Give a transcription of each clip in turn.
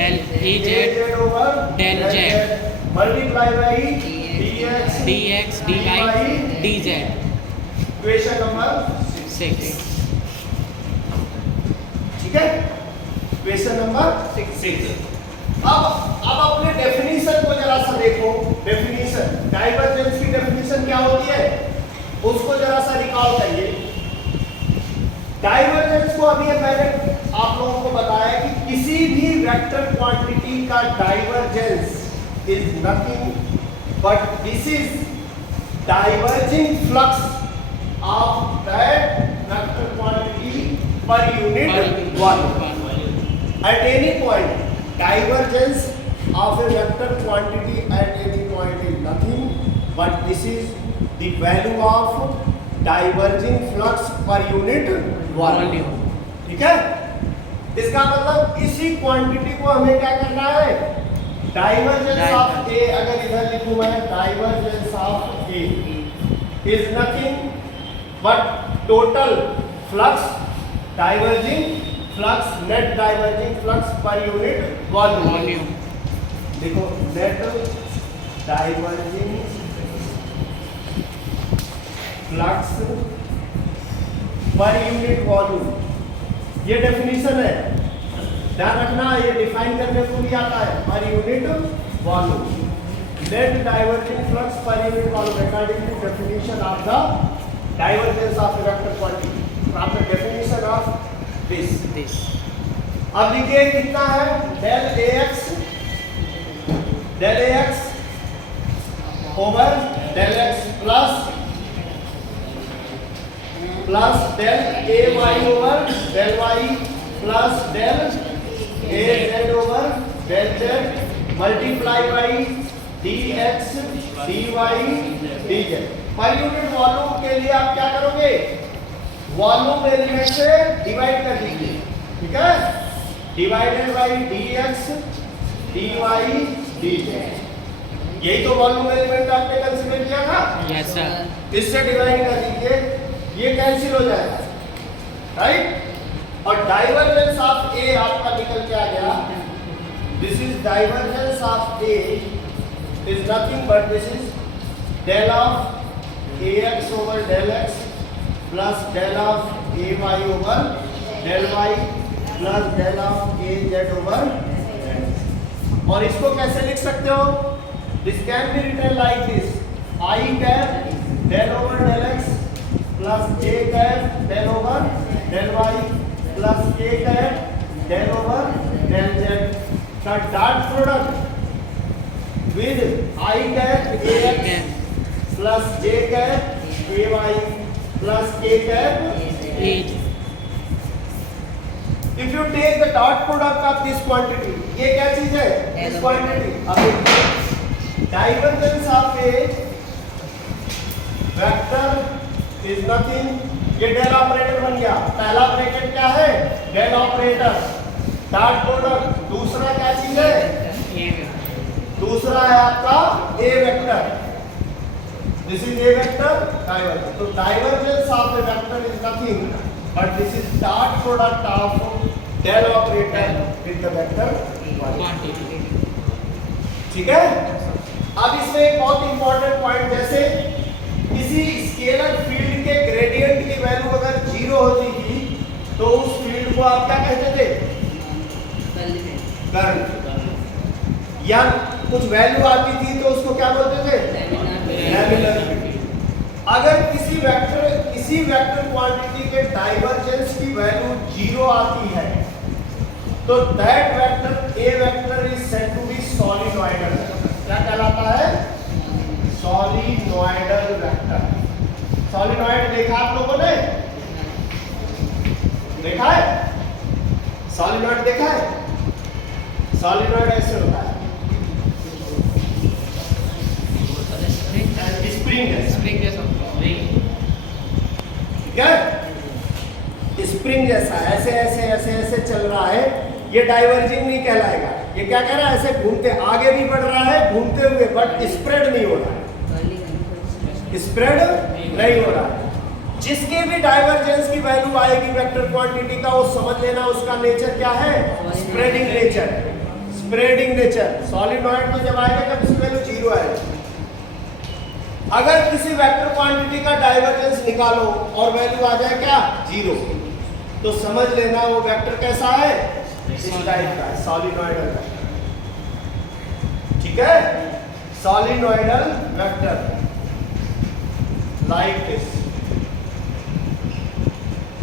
Del E A Z Z over del Z multiply by D X D Y D Z equation number 6। ठीक है, equation number 6। अब अपने definition को जरा सा देखो। डेफिनेशन डाइवर्जेंस की डेफिनेशन क्या होती है उसको जरा सा रिकॉल करिए। डाइवर्जेंस को अभी मैंने आप लोगों को बताया कि किसी भी वेक्टर क्वांटिटी का divergence is nothing but this is diverging flux of that vector quantity पर unit volume at any point. Divergence of a vector quantity at any point is nothing but this is the value of diverging flux per unit volume। ठीक है, इसका मतलब इसी quantity को हमें क्या करना है, डाइवर्जेंस ऑफ ए, अगर इधर लिखूं मैं divergence of A is nothing but total flux diverging flux net diverging flux per unit volume. देखो net diverging flux per unit volume, ये डेफिनेशन है, ध्यान रखना। ये डिफाइन करने को भी आता है, per unit volume net diverging flux per unit volume according to definition of the divergence of vector quantity. After definition of this अब लिखिए कितना है, del X over del x plus del A Y over del Y plus del A Z over del Z multiply by D X D Y D Z. Per unit volume के लिए आप क्या करोगे, volume element से divide कर दीजिए। ठीक है, divided by D X D Y D Z, यही तो वॉल्यूम एलिमेंट आपने कंसीडर किया था। Yes sir. इससे डिवाइड कर दीजिए, ये कैंसिल हो जाएगा, राइट। और डाइवर्जेंस ऑफ ए आपका निकल के आ गया, this is divergence of A is nothing but this is del of A x over del x plus del of A Y over del Y plus del of A Z over. और इसको कैसे लिख सकते हो, this can be written like this, i cap del over del x plus J cap del over del Y plus k cap del over del z का dot product with I cap A X plus J cap A Y plus k cap 8। if you take the dot product of this quantity, ये क्या चीज है, this quantity, अब divergence of a vector is nothing, ये del operator बन गया। पहला bracket क्या है, डेल ऑपरेटर, डॉट प्रोडक्ट, दूसरा क्या चीज है, दूसरा है आपका a vector, this is a vector divergence। तो divergence of a vector is nothing but this is dot product of del operator with the vector quantity। ठीक है, अब इसमें एक बहुत इंपॉर्टेंट पॉइंट, जैसे किसी स्केलर फील्ड के ग्रेडियंट की वैल्यू अगर 0 होती थी तो उस फील्ड को आप क्या कहते थे, कर्ल, या कुछ वैल्यू आती थी तो उसको क्या बोलते थे, लैमिनर। अगर किसी वेक्टर क्वांटिटी के डाइवर्जेंस की वैल्यू 0 आती है तो that vector A vector is said to be solenoidal. क्या कहलाता है, सॉलिनॉइडल वेक्टर। सॉलिनॉइड देखा आप लोगों ने, देखा है, सॉलिनॉइड देखा है, सॉलिनॉइड ऐसे होता है, स्प्रिंग जैसा, ठीक है, स्प्रिंग जैसा ऐसे ऐसे ऐसे ऐसे चल रहा है, ये डाइवर्जिंग नहीं कहलाएगा। ये क्या कह रहा है, ऐसे घूमते आगे भी बढ़ रहा है घूमते हुए, बट स्प्रेड नहीं हो रहा है, स्प्रेड नहीं हो रहा है। जिसके भी डाइवर्जेंस की वैल्यू आएगी वेक्टर क्वांटिटी का, वो समझ लेना उसका नेचर क्या है, spreading nature. Spreading nature, solenoid तो जब आएगा जब इसकी वैल्यू 0 आएगी। अगर किसी वेक्टर क्वांटिटी का डाइवर्जेंस निकालो और वैल्यू आ जाए क्या 0, तो समझ लेना वो वेक्टर कैसा है, इस टाइप का है, सॉलिनॉइडल वेक्टर। ठीक है, सॉलिनॉइडल वेक्टर लाइक दिस।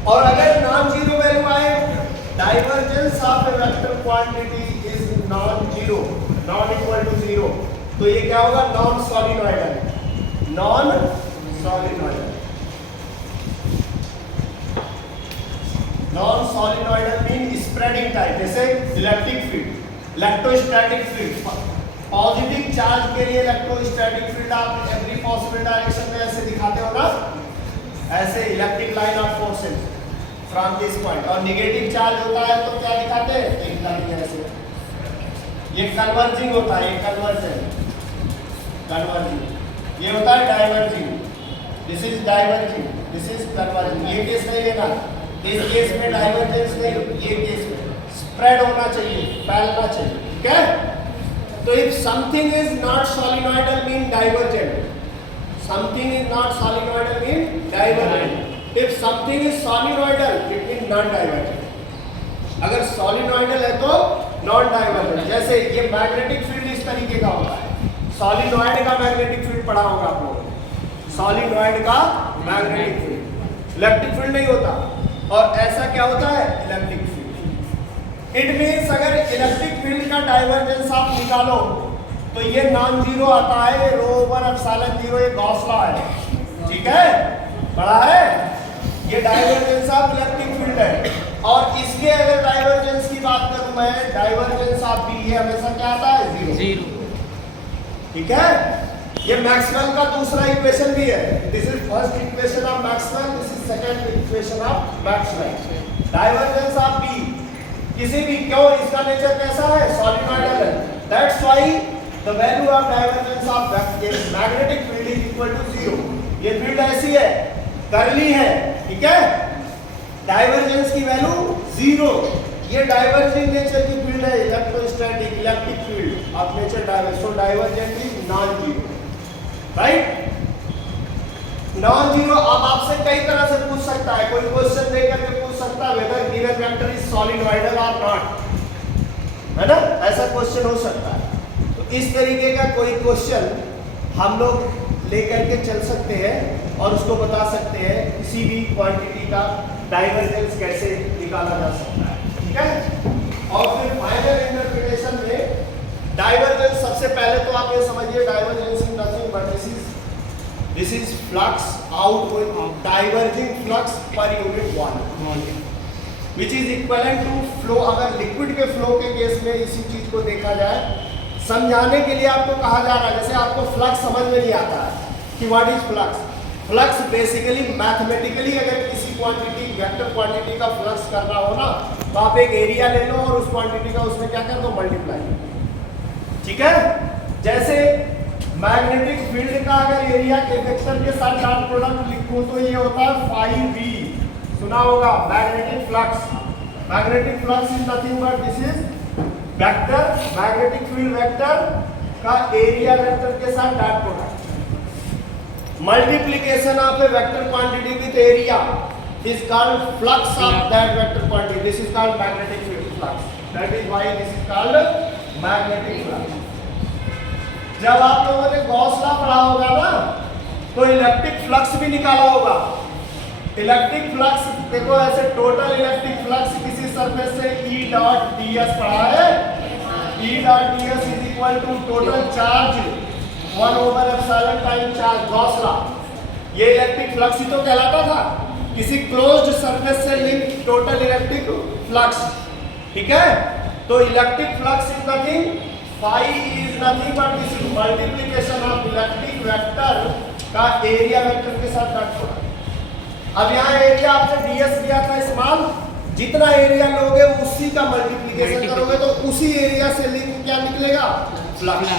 और अगर नॉन जीरो वैल्यू आए, divergence of A vector quantity is non zero, non equal to 0, तो ये क्या होगा, non solenoidal. Non solenoidal, non solenoidal mean spreading type, जैसे electric field, electrostatic field, positive charge के लिए इलेक्ट्रोस्टैटिक फील्ड आप every possible direction में ऐसे दिखाते हो ना, ऐसे electric line of forces from this point. और नेगेटिव चार्ज होता है तो क्या दिखाते हैं, एक लाइन ऐसे, ये कन्वर्जिंग होता है, ये कन्वर्जन, कन्वर्जिंग, ये होता है diverging, this is diverging, this is converging. ये केस नहीं लेना, इस केस में डाइवर्जेंस नहीं, ये केस में स्प्रेड होना चाहिए, फैलना चाहिए। ठीक है, तो if something is not solenoidal mean divergent, something is not solenoidal mean divergent, if something is solenoidal it means non divergent। अगर solenoidal है तो non divergent। जैसे ये मैग्नेटिक फील्ड इस तरीके का होता है, solenoid का मैग्नेटिक फील्ड पढ़ा होगा आप लोगों ने, solenoid का मैग्नेटिक फील्ड, इलेक्ट्रिक फील्ड नहीं होता। और ऐसा क्या होता है, इलेक्ट्रिक फील्ड। इट मीन्स अगर इलेक्ट्रिक फील्ड का डाइवर्जेंस आप निकालो तो ये नॉन जीरो आता है, रो ओवर एप्सिलॉन 0, ये गॉस लॉ है। ठीक है, बड़ा है, ये डाइवर्जेंस ऑफ इलेक्ट्रिक फील्ड है। और इसके अगर डाइवर्जेंस की बात करूं मैं, डाइवर्जेंस ऑफ बी, ये हमेशा क्या आता है, 0। ठीक है, ये मैक्सवेल का दूसरा इक्वेशन भी है, this is first equation of Maxwell, this is second equation of Maxwell. Divergence of B किसी भी, क्यों, इसका नेचर कैसा है, सॉलिनॉइडल है, that's why the value of divergence of magnetic field is equal to 0। ये फील्ड ऐसी है, कर्ली है, ठीक है, डाइवर्जेंस की वैल्यू 0। ये डाइवर्जिंग नेचर की फील्ड है, electrostatic electric field of nature diverge, so divergent is non zero, right, non zero. अब आपसे कई तरह से पूछ सकता है, कोई क्वेश्चन देकर के पूछ सकता है वेदर गिवन वेक्टर इज सॉलिनॉइडल और नॉट, है ना, ऐसा क्वेश्चन हो सकता है। इस तरीके का कोई क्वेश्चन हम लोग लेकर के चल सकते हैं और उसको बता सकते हैं किसी भी क्वांटिटी का डाइवर्जेंस कैसे निकाला जा सकता है। ठीक है, और फिर फाइनल इंटरप्रिटेशन में डाइवर्जेंस, सबसे पहले तो आप ये समझिए divergence is nothing but this is flux out, diverging flux per unit volume which is equivalent to flow. अगर लिक्विड के फ्लो के केस में इसी चीज को देखा जाए, समझाने के लिए आपको कहा जा रहा है, जैसे आपको फ्लक्स समझ में नहीं आता है कि what is flux. Flux basically mathematically अगर किसी क्वांटिटी, वेक्टर क्वांटिटी का फ्लक्स करना हो ना, तो आप एक एरिया ले लो और उस क्वांटिटी का उसमें क्या कर दो, मल्टीप्लाई। ठीक है, जैसे मैग्नेटिक फील्ड का अगर एरिया के वेक्टर के साथ डॉट प्रोडक्ट लिखो तो ये होता है 5v, सुना होगा, magnetic flux. Magnetic flux is nothing but this is vector, magnetic field vector का एरिया वेक्टर के साथ dot product, multiplication of A vector quantity with area is called flux of that vector quantity, this is called magnetic field flux, that is why this is called magnetic flux। जब आप लोगों ने Gauss law पढ़ा होगा ना, तो electric flux भी निकाला होगा। इलेक्ट्रिक फ्लक्स देखो, ऐसे टोटल इलेक्ट्रिक फ्लक्स किसी सरफेस से E डॉट ds पढ़ा है, E dot ds is equal to total charge 1 over epsilon time charge, Gauss law. ये इलेक्ट्रिक फ्लक्स ही तो कहलाता था, किसी क्लोज्ड सरफेस से लिंक टोटल इलेक्ट्रिक फ्लक्स। ठीक है, तो electric flux is nothing, phi is nothing but this is multiplication of electric vector का एरिया वेक्टर के साथ डॉट प्रोडक्ट। अब यहाँ एरिया आपने ds दिया था स्मॉल, जितना एरिया लोगे उसी का मल्टीप्लिकेशन करोगे तो उसी एरिया से लिंक क्या निकलेगा, फ्लक्स।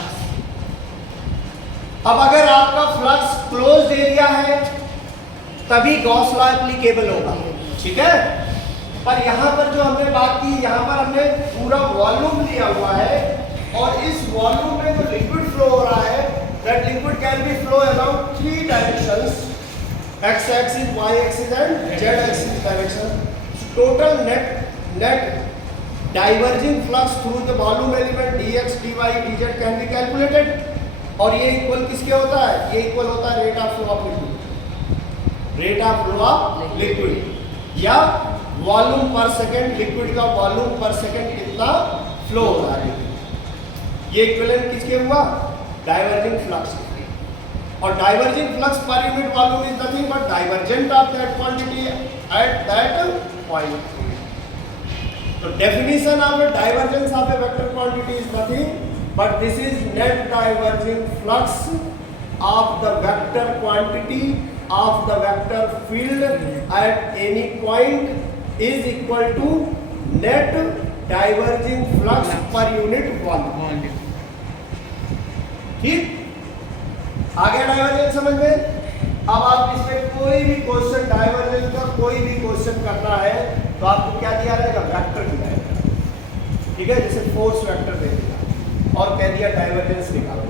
अब अगर आपका फ्लक्स क्लोज्ड एरिया है तभी गॉस लॉ एप्लीकेबल होगा। ठीक है, पर यहाँ पर जो हमने बात की, यहाँ पर हमने पूरा वॉल्यूम लिया हुआ है और इस वॉल्यूम में जो लिक्विड फ्लो हो रहा है, that liquid can be flow around 3 directions, x axis, y axis and z axis direction. Total net diverging flux through the volume element dx, dy, dz can be calculated. और ये equal किसके होता है? ये equal होता है rate of flow of liquid, rate of flow of liquid या volume per second, liquid का वॉल्यूम पर सेकंड कितना फ्लो हो रहा है। ये इक्विवेलेंट किसके हुआ? Diverging flux. और diverging flux per unit volume is nothing but divergent of that quantity at that point. तो definition of the divergence of a vector quantity is nothing but this is net diverging flux of the vector quantity of the vector field at any point is equal to net diverging flux per unit volume. ठीक, आ गया divergence समझ में? अब आप इसमें कोई भी question divergence का कोई भी क्वेश्चन करना है तो आपको क्या दिया रहेगा? वेक्टर दिया रहेगा। ठीक है, जैसे फोर्स वेक्टर दे दिया और कह दिया डाइवर्जेंस निकालो,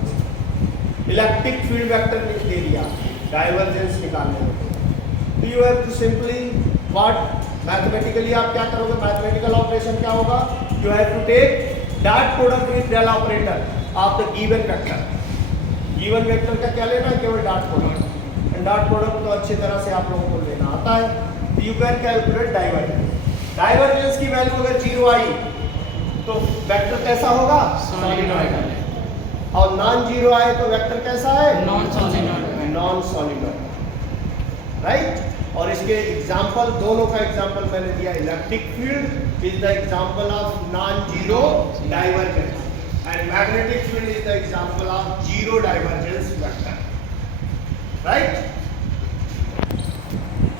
इलेक्ट्रिक फील्ड वेक्टर दे दिया, डाइवर्जेंस निकालने में। तो you have to simply what mathematically आप क्या करोगे? मैथमेटिकल ऑपरेशन क्या होगा? You have to take dot product with del operator of the given vector. Given vector का क्या लेना है? केवल dot product. And dot product तो अच्छी तरह से आप लोगों को लेना आता है। You can calculate divergence. Divergence की वैल्यू अगर 0 आई तो वेक्टर कैसा होगा? सॉलिनॉइड। और नॉन जीरो आए तो वेक्टर कैसा है? Non solenoid. Non solenoid, right. और इसके एग्जांपल, दोनों का एग्जांपल मैंने दिया। Electric field is the example of non zero divergence and magnetic field is the example of zero divergence vector, right.